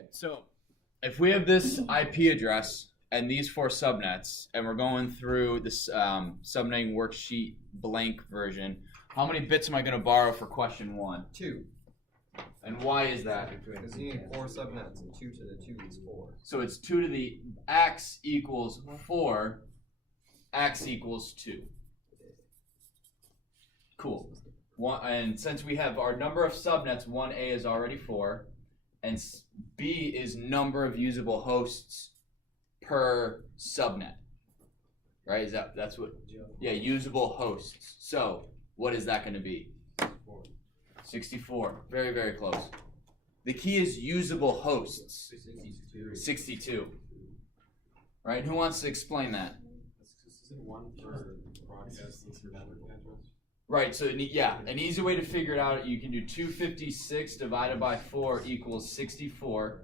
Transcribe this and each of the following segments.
Okay, so if we have this IP address and these 4 subnets, and we're going through this subnetting worksheet blank version, how many bits am I going to borrow for question 1? 2. And why is that? Because you need 4 subnets, and 2 to the 2 is 4. So it's 2 to the x equals 4, x equals 2. Cool. And since we have our number of subnets, 1A is already 4, and B is number of usable hosts per subnet. Right? That's what? Yeah, usable hosts. So what is that going to be? 64. Very, very close. The key is usable hosts. 62. Right? Who wants to explain that? Isn't one for broadcast and for network address? Right, so yeah, an easy way to figure it out, you can do 256 divided by 4 equals 64.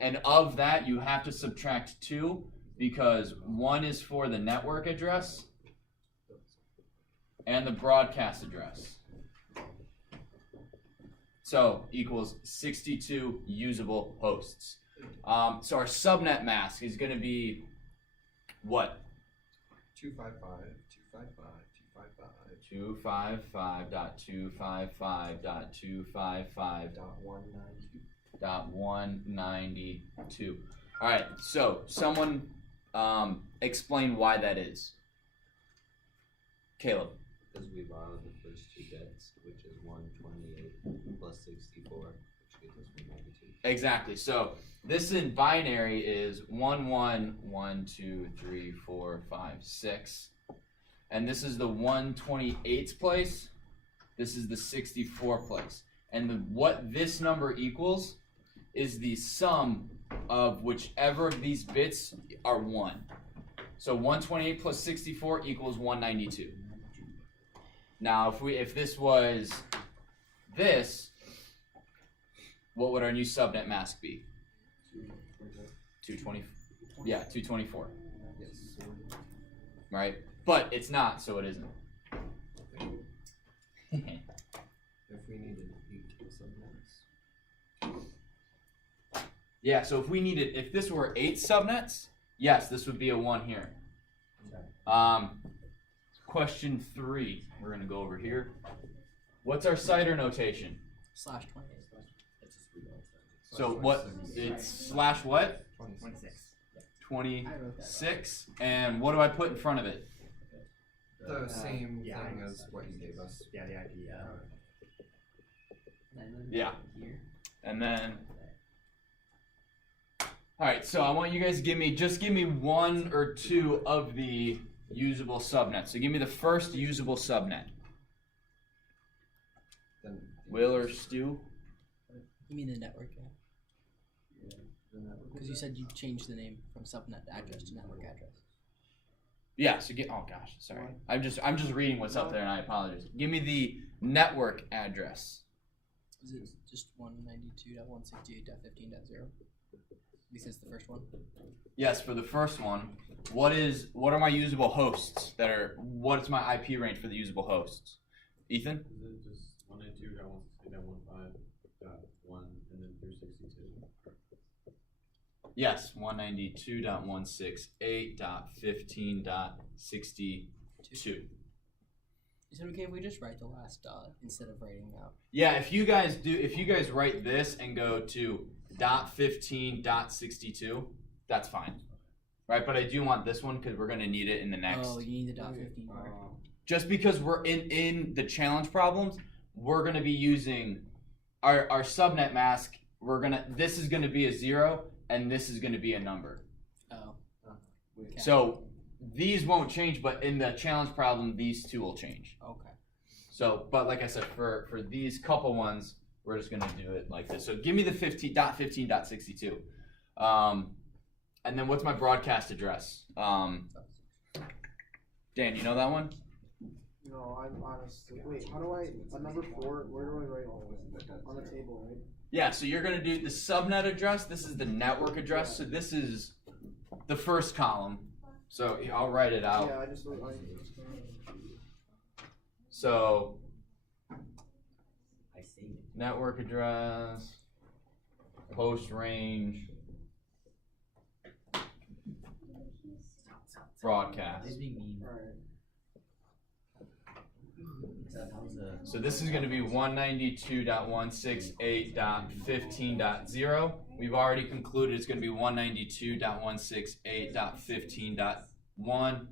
And of that, you have to subtract 2 because 1 is for the network address and the broadcast address. So equals 62 usable hosts. So our subnet mask is going to be what? 255.255.255.255.192. All right, so someone explain why that is. Caleb. Because we borrowed the first 2 bits, which is 128 plus 64, which gives us 192. Exactly. So this in binary is 1, 1, 1, 2, 3, 4, 5, 6. And this is the 128th place. This is the 64 place. And what this number equals is the sum of whichever of these bits are 1. So 128 plus 64 equals 192. Now, if this was this, what would our new subnet mask be? 220. Yeah, 224. Yes. Right? But it's not, so it isn't. If we needed 8 subnets. Yeah, so if this were 8 subnets, yes, this would be a 1 here. Question 3, we're going to go over here. What's our CIDR notation? /28. So what, it's slash what? 26. 26. And what do I put in front of it? The same thing as what you gave us. Yeah, the IP. Yeah. And then, all right, so I want you guys to give me 1 or 2 of the usable subnets. So give me the first usable subnet. Then Will or Stu? You mean the network, yeah? Because you said you changed the name from subnet address to network address. Yeah, so oh gosh, sorry. I'm just reading what's up there and I apologize. Give me the network address. Is it just 192.168.15.0? Because the first one? Yes, for the first one. What are my usable hosts what's my IP range for the usable hosts? Ethan? Is it just 192.168.15.1 and then through 62? Yes, 192.168.15.62. Is it okay if we just write the last dot instead of writing out? Yeah, if you guys write this and go to .15.62, that's fine. Right, but I do want this one because we're going to need it in the next. Oh, you need the .15 part. Just because we're in the challenge problems, we're going to be using our subnet mask. This is going to be a 0 and this is going to be a number. Oh. Okay. So these won't change, but in the challenge problem, these 2 will change. Okay. So, but like I said, for these couple ones, we're just going to do it like this. So give me the .15.62. And then what's my broadcast address? Dan, you know that one? No, I'm honestly. Wait, how do I? Number 4. Where do I write on the table, right? Yeah, so you're going to do the subnet address. This is the network address. So this is the first column. So I'll write it out. Yeah, I just. So I see. network address. host range broadcast. Alright. So this is going to be 192.168.15.0. We've already concluded it's going to be 192.168.15.1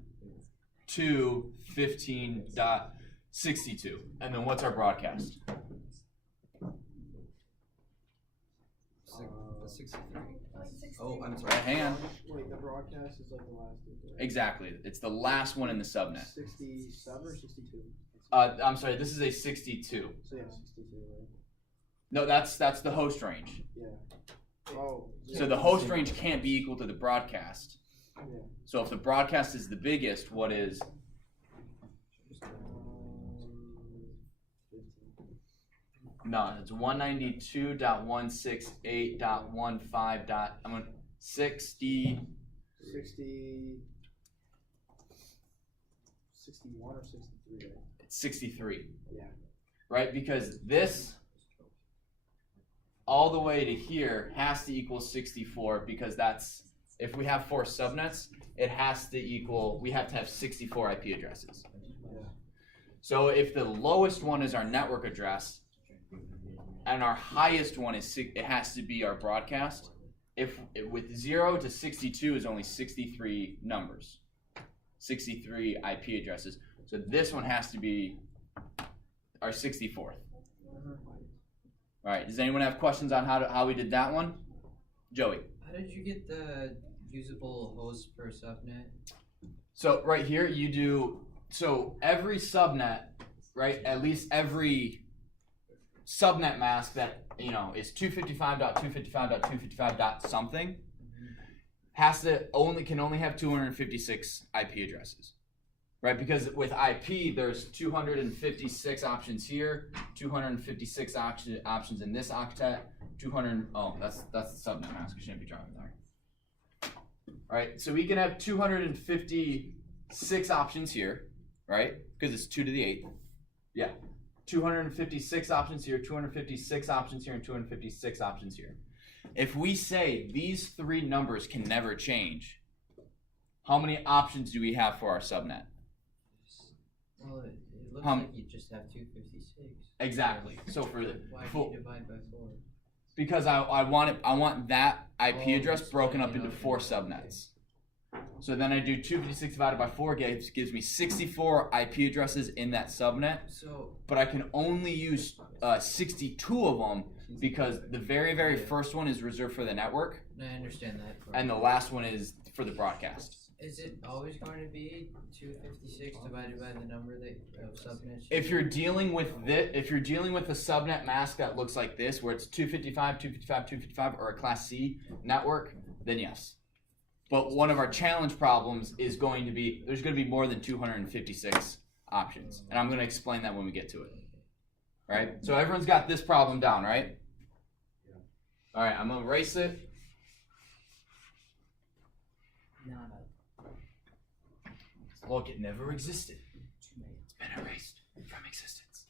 to 15.62. And then what's our broadcast? 63. Oh, I'm sorry. Right, hang on. Wait, the broadcast is like the last digit, right? Exactly. It's the last one in the subnet. 67 or 62? I'm sorry, this is a 62. So yeah, 62, right? No, that's the host range. Yeah. Oh. So the host range can't be equal to the broadcast. Yeah. So if the broadcast is the biggest, what is? 15. No, it's 192.168.15. I'm going 60. 61 or 63, right? It's 63. Yeah. Right, because this all the way to here has to equal 64 because that's if we have 4 subnets, it has to equal. We have to have 64 IP addresses. Yeah. So if the lowest one is our network address, and our highest one is it has to be our broadcast. If with 0 to 62 is only 63 numbers, 63 IP addresses. So this one has to be our 64th. All right. Does anyone have questions on how we did that one? Joey. How did you get the usable host per subnet? So right here you do. So every subnet, right? At least every subnet mask that is 255.255.255. something has to can only have 256 IP addresses, right? Because with IP there's 256 options here, 256 options in this octet, 200. Oh, that's the subnet mask. I shouldn't be driving there. All right, so we can have 256 options here, right? Because it's 2 to the 8th. Yeah. 256 options here, 256 options here, and 256 options here. If we say these 3 numbers can never change, how many options do we have for our subnet? Well, it looks like you just have 256. Exactly. So for the Why do you divide by 4? because I want that IP address broken up into 4 subnets. So then I do 256 divided by 4 gives me 64 IP addresses in that subnet. So, But I can only use 62 of them because the very first one is reserved for the network, I understand that part. and the last one is for the broadcast. Is it always going to be 256 divided by the number of subnets? If you're dealing with a subnet mask that looks like this, where it's 255, 255, 255, or a Class C network, then yes. But one of our challenge problems is going to be there's going to be more than 256 options, and I'm going to explain that when we get to it. All right. So everyone's got this problem down, right? Yeah. All right. I'm going to erase it. No. Look, it never existed. It's been erased from existence.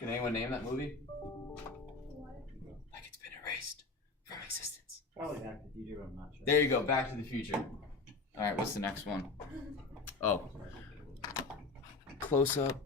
Can anyone name that movie? Like it's been erased from existence. Probably Back to the Future, but I'm not sure. There you go, Back to the Future. All right, what's the next one? Oh. Close up.